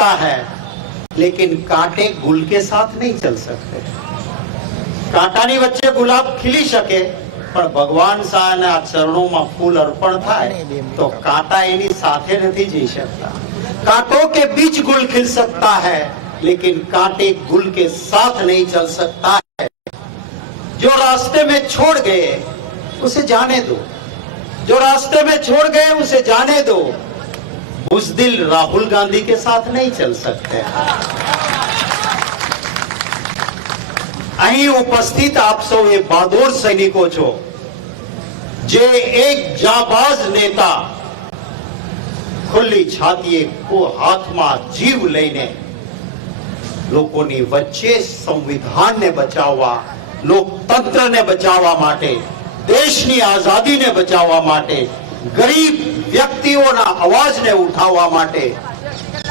सकता है लेकिन कांटे गुल के साथ नहीं चल सकते કાંટાની વચ્ચે ગુલાબ ખીલી શકે પણ ભગવાન શાહના ચરણોમાં ફૂલ અર્પણ થાય તો કાંટા એની સાથે નથી જઈ શકતા कांटों के बीच गुल खिल सकता है लेकिन कांटे गुल के साथ नहीं चल सकता है जो रास्ते में छोड़ गए उसे जाने दो जो रास्ते में छोड़ गए उसे जाने दो बुजदिल राहुल गांधी के साथ नहीं चल सकते અહીં ઉપસ્થિત આપ સૌ એ બહાદુર સૈનિકો છો જે એક જાબાજ નેતા ખુલ્લી છાતીએ કો હાથમાં જીવ લઈને લોકોની વચ્ચે સંવિધાનને બચાવવા લોકતંત્રને બચાવવા માટે દેશની આઝાદીને બચાવવા માટે ગરીબ વ્યક્તિઓના અવાજને ઉઠાવવા માટે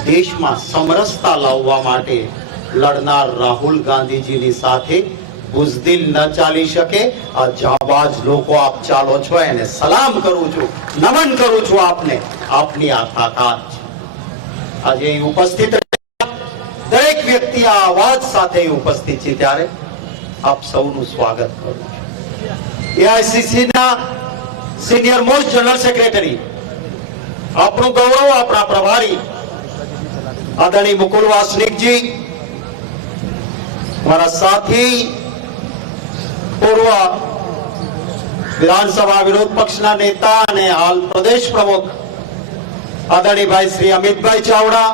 દેશમાં સમરસતા લાવવા માટે લડનાર રાહુલ ગાંધીજીની સાથે બુઝદિલ ન ચાલી શકે આ જાબાજ લોકો આપ ચાલો છો એને સલામ કરું છું નમન કરું છું આપને આપની આ તાકાત આજે ઉપસ્થિત દરેક વ્યક્તિ આ અવાજ સાથે ઉપસ્થિત છે ત્યારે આપ સૌનું સ્વાગત કરું છું એઆઈસીસી ના સિનિયર મોસ્ટ જનરલ સેક્રેટરી આપણું ગૌરવ આપણા પ્રભારી આદરણી મુકુલ વાસનિકજી મારા સાથી પૂર્વ વિધાનસભા વિરોધ પક્ષના નેતા અને હાલ પ્રદેશ પ્રમુખ આદરણીભાઈ શ્રી અમિતભાઈ ચાવડા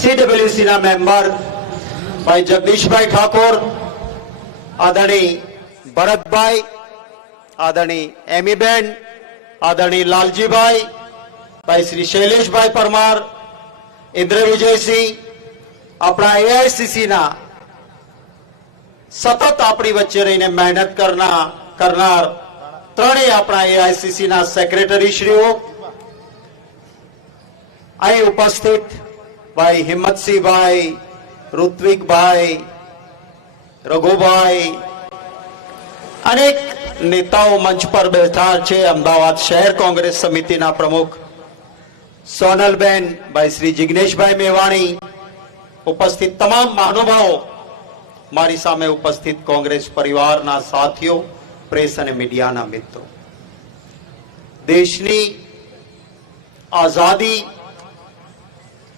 સીડબ્લ્યુસીના મેમ્બર ભાઈ જગદીશભાઈ ઠાકોર આદરણી ભરતભાઈ આદરણી એમીબેન આદરણી લાલજીભાઈ ભાઈ શ્રી શૈલેષભાઈ પરમાર ઇન્દ્ર વિજયસિંહ આપણા એઆઈસીસીના સતત આપણી વચ્ચે રહીને મહેનત કરના કરનાર ત્રણેય આપણા એઆઈસીસીના સેક્રેટરીશ્રીઓ અહીં ઉપસ્થિત ભાઈ હિંમતસિંહભાઈ ઋત્વિકભાઈ રઘુભાઈ અનેક નેતાઓ મંચ પર બેઠા છે અમદાવાદ શહેર કોંગ્રેસ સમિતિના પ્રમુખ સોનલબેન ભાઈ શ્રી જિગ્નેશભાઈ મેવાણી ઉપસ્થિત તમામ મહાનુભાવો મારી સામે ઉપસ્થિત કોંગ્રેસ પરિવારના સાથીઓ પ્રેસ અને મીડિયાના મિત્રો દેશની આઝાદી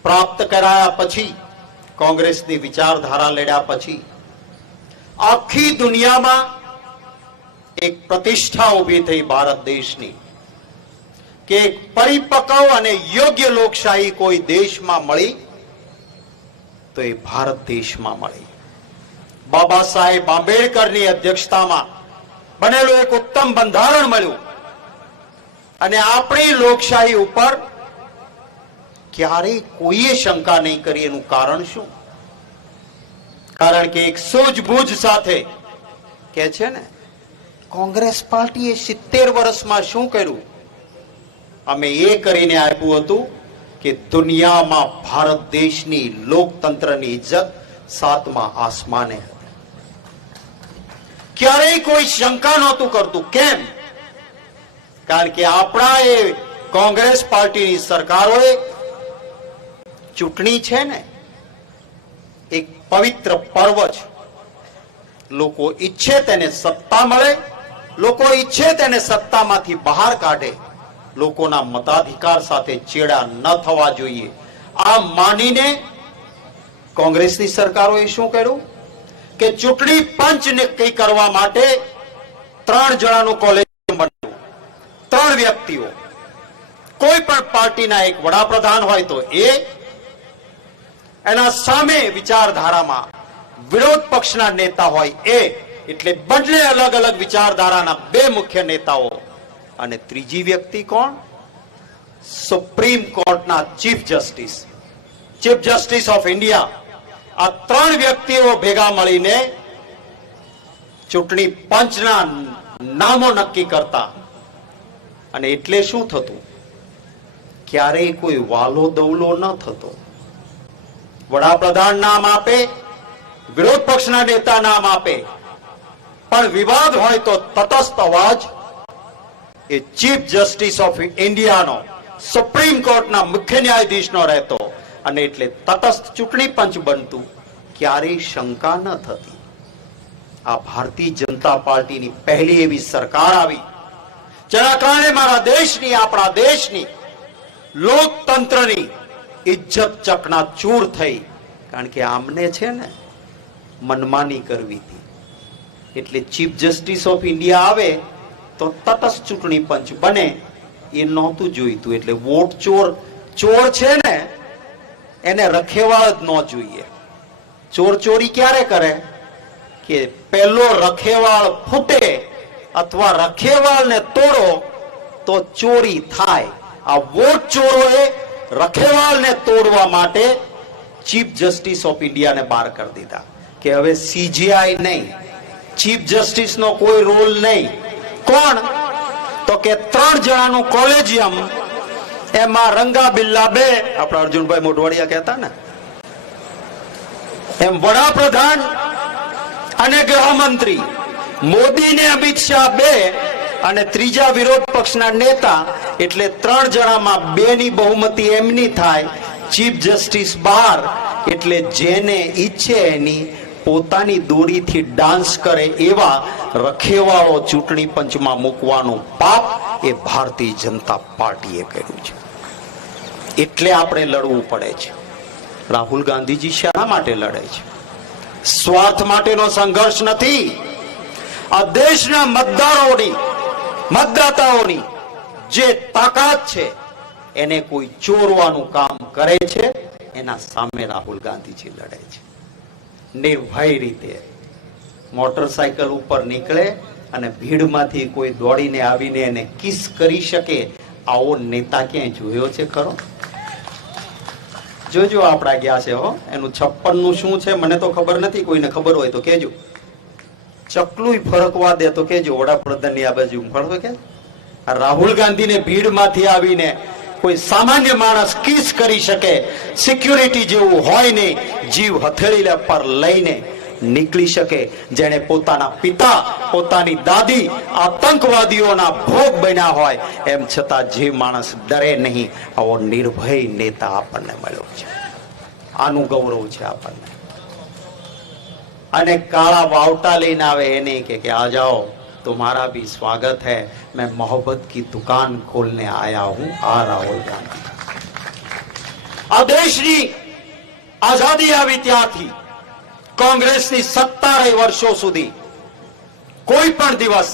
પ્રાપ્ત કરાયા પછી કોંગ્રેસની વિચારધારા લેડ્યા પછી આખી દુનિયામાં એક પ્રતિષ્ઠા ઊભી થઈ ભારત દેશની કે પરિપક્વ અને યોગ્ય લોકશાહી કોઈ દેશમાં મળી તો એ ભારત દેશમાં મળી બાબા સાહેબ આંબેડકરની અધ્યક્ષતામાં બનેલું એક ઉત્તમ બંધારણ મળ્યું અને આપણી લોકશાહી ઉપર ક્યારેય કોઈએ શંકા નહીં કરી એનું કારણ શું કારણ કે એક સૂઝબૂઝ સાથે કે છે ને કોંગ્રેસ પાર્ટીએ સિત્તેર વર્ષમાં શું કર્યું અમે એ કરીને આપ્યું હતું કે દુનિયામાં ભારત દેશની લોકતંત્રની ઇજ્જત સાતમા આસમાને ક્યારેય કોઈ શંકા નહોતું કરતું કેમ કારણ કે આપણા એ કોંગ્રેસ પાર્ટીની સરકારોએ ચૂંટણી છે ને એક પવિત્ર પર્વ છે લોકો ઈચ્છે તેને સત્તા મળે લોકો ઈચ્છે તેને સત્તામાંથી બહાર કાઢે લોકોના મતાધિકાર સાથે ચેડા ન થવા જોઈએ આ માનીને કોંગ્રેસની સરકારોએ શું કર્યું કે ચૂંટણી પંચ નક્કી કરવા માટે ત્રણ જણાનું કોલેજ બન્યું ત્રણ વ્યક્તિઓ કોઈ પણ પાર્ટીના એક વડાપ્રધાન હોય તો એ એના સામે વિચારધારામાં વિરોધ પક્ષના નેતા હોય એ એટલે બંને અલગ અલગ વિચારધારાના બે મુખ્ય નેતાઓ અને ત્રીજી વ્યક્તિ કોણ સુપ્રીમ કોર્ટના chief justice chief justice of India આ ત્રણ વ્યક્તિઓ ભેગા મળીને ચૂંટણી પંચના નામો નક્કી કરતા અને એટલે શું થતું ક્યારેય કોઈ વાલો દવલો ન થતો વડાપ્રધાન નામ આપે વિરોધ પક્ષના નેતા નામ આપે પણ વિવાદ હોય તો તટસ્થ અવાજ એ ચીફ જસ્ટિસ ઓફ ઇન્ડિયાનો સુપ્રીમ કોર્ટના મુખ્ય ન્યાયાધીશનો રહેતો અને એટલે તટસ્થ ચૂંટણી પંચ બનતું ક્યારેય શંકા ન થતી આ ભારતીય જનતા પાર્ટીની પહેલી એવી સરકાર આવી જેના કારણે મારા દેશની આપણા દેશની લોકતંત્રની ઇજ્જત ચકના ચૂર થઈ કારણ કે આમને છે ને મનમાની કરવી હતી એટલે ચીફ જસ્ટિસ ઓફ ઇન્ડિયા આવે તો તટસ્થ ચૂંટણી પંચ બને એ નહોતું જોઈતું એટલે વોટ ચોર ચોર છે ને એને રખેવાળ જ ન જોઈએ ચોર ચોરી ક્યારે કરે કે પહેલો રખેવાળ ફૂટે અથવા રખેવાળને તોડો તો ચોરી થાય આ વોટ ચોરોએ રખેવાળને તોડવા માટે ચીફ જસ્ટિસ ઓફ ઇન્ડિયાને બહાર કરી દીધા કે હવે સીજીઆઈ નહીં ચીફ જસ્ટિસનો કોઈ રોલ નહીં કોણ તો કે ત્રણ જણાનું કોલેજિયમ એમાં રંગા બિલ્લા બે આપણા અર્જુનભાઈ મોઢવાડિયા કહેતા ને એમ વડાપ્રધાન અને ગૃહમંત્રી મોદી ને અમિત શાહ બે અને ત્રીજા વિરોધ પક્ષના નેતા એટલે ત્રણ જણામાં બે ની બહુમતી એમની થાય ચીફ જસ્ટિસ બાર એટલે જેને ઈચ્છે એની પોતાની દોરીથી ડાન્સ કરે એવા રખેવાળો ચૂંટણી પંચમાં મૂકવાનું પાપ એ ભારતીય જનતા પાર્ટીએ કર્યું છે એટલે આપણે લડવું પડે છે રાહુલ ગાંધીજી શા માટે લડે છે સ્વાર્થ માટેનો સંઘર્ષ નથી આ દેશના મતદારોની મતદાતાઓની જે તાકાત છે એને કોઈ ચોરવાનું કામ કરે છે એના સામે રાહુલ ગાંધીજી લડે છે નિર્ભય રીતે મોટરસાયકલ ઉપર નીકળે અને ભીડમાંથી કોઈ દોડીને આવીને એને કિસ કરી શકે આવો નેતા ક્યાંય જોયો છે ખરો જોજો આપણા ગયા છે હો એનું છપ્પન નું શું છે મને તો ખબર નથી કોઈને ખબર હોય તો કેજો ચકલુય ફરકવા દે તો કેજો વડાપ્રધાન ની આ બાજુ ફરક કે રાહુલ ગાંધીને ભીડમાંથી આવીને કોઈ સામાન્ય માણસ કિસ કરી શકે સિક્યુરિટી જેવું હોય નહીં જીવ હથેળી પર લઈને નીકળી શકે જેણે પોતાના પિતા પોતાની દાદી આતંકવાદીઓના ભોગ બન્યા હોય એમ છતાં જે માણસ ડરે નહીં આવો નિર્ભય નેતા આપણને મળ્યો છે આનું ગૌરવ છે આપણને અને કાળા વાવટા લઈને આવે એને કે આ જાઓ तुम्हारा भी स्वागत है मैं मोहब्बत की दुकान खोलने आया हूं आ राहुल गांधी આ દેશની આઝાદી આવી ત્યાંથી કોંગ્રેસની સત્તારે વર્ષો સુધી કોઈ પણ દિવસ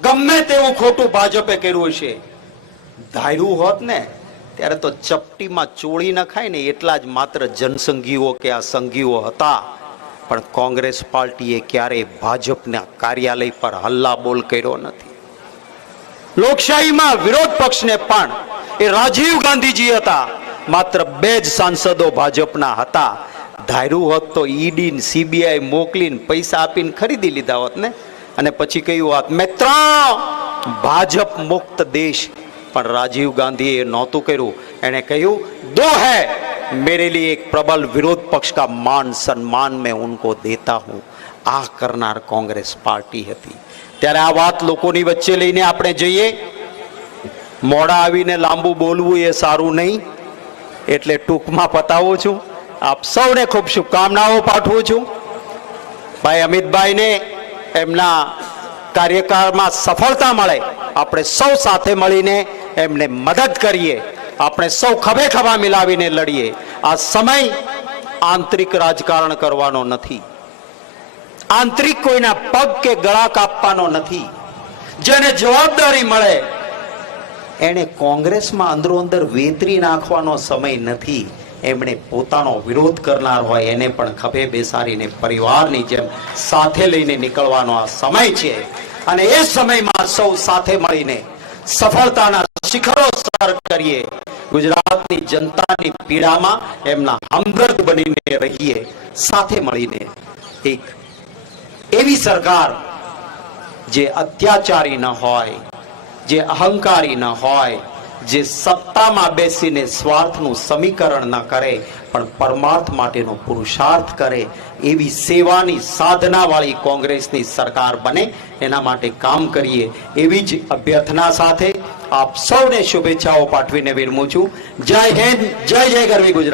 ગમે તેવું ખોટું ભાજપે કર્યું છે ધાર્યું હોત ને ત્યારે તો ચપટીમાં ચોળી નખાય ને એટલા જ માત્ર જનસંઘીઓ કે આ સંઘીઓ હતા પણ કોંગ્રેસ પાર્ટીએ ક્યારેય ભાજપના કાર્યાલય પર હલ્લા બોલ કર્યો નથી લોકશાહીમાં વિરોધ પક્ષને પણ એ રાજીવ ગાંધીજી હતા માત્ર બે જ સાંસદો ભાજપના હતા ધાર્યું હોત તો ઈડી સીબીઆઈ મોકલીને પૈસા આપીને ખરીદી લીધા હોત ને અને પછી કહ્યું હોત મિત્ર ભાજપ મુક્ત દેશ પણ રાજીવ ગાંધીએ નહોતું કર્યું એણે કહ્યું દો હે मेरे लिए एक प्रबल विरोध पक्ष का मान सम्मान मैं उनको देता हूं આ કરનાર કોંગ્રેસ પાર્ટી હતી ત્યારે આ વાત લોકોની વચ્ચે લઈને આપણે જઈએ મોડા આવીને લાંબુ બોલવું એ સારું નહીં એટલે ટૂંકમાં પતાવું છું આપ સૌને ખૂબ શુભકામનાઓ પાઠવું છું ભાઈ અમિતભાઈને એમના કાર્યકાળમાં સફળતા મળે આપણે સૌ સાથે મળીને એમને મદદ કરીએ આપણે સૌ ખભે ખભા મિલાવીને લડીએ આ સમય આંતરિક રાજકારણ કરવાનો નથી આંતરિક કોઈના પગ કે ગળા કાપવાનો નથી જેને જવાબદારી મળે એણે કોંગ્રેસમાં અંદરો અંદર વેતરી નાખવાનો સમય નથી એમણે પોતાનો વિરોધ કરનાર હોય એને પણ ખભે બેસાડીને પરિવારની જેમ સાથે લઈને નીકળવાનો આ સમય છે અને એ સમયમાં સૌ સાથે મળીને સફળતાના શિખરો સર કરીએ ગુજરાતની જનતાની પીડામાં એમના હમદર્દ બનીને રહીએ સાથે મળીને એક એવી સરકાર જે અત્યાચારી ન હોય જે અહંકારી ન હોય જે સત્તામાં બેસીને સ્વાર્થનું સમીકરણ ન કરે પણ પરમાર્થ માટેનો પુરુષાર્થ કરે એવી સેવાની સાધનાવાળી કોંગ્રેસની સરકાર બને એના માટે કામ કરીએ એવી જ અભ્યર્થના સાથે આપ સૌને શુભેચ્છાઓ પાઠવીને વિરમું છું જય હિન્દ જય જય ગરવી ગુજરાત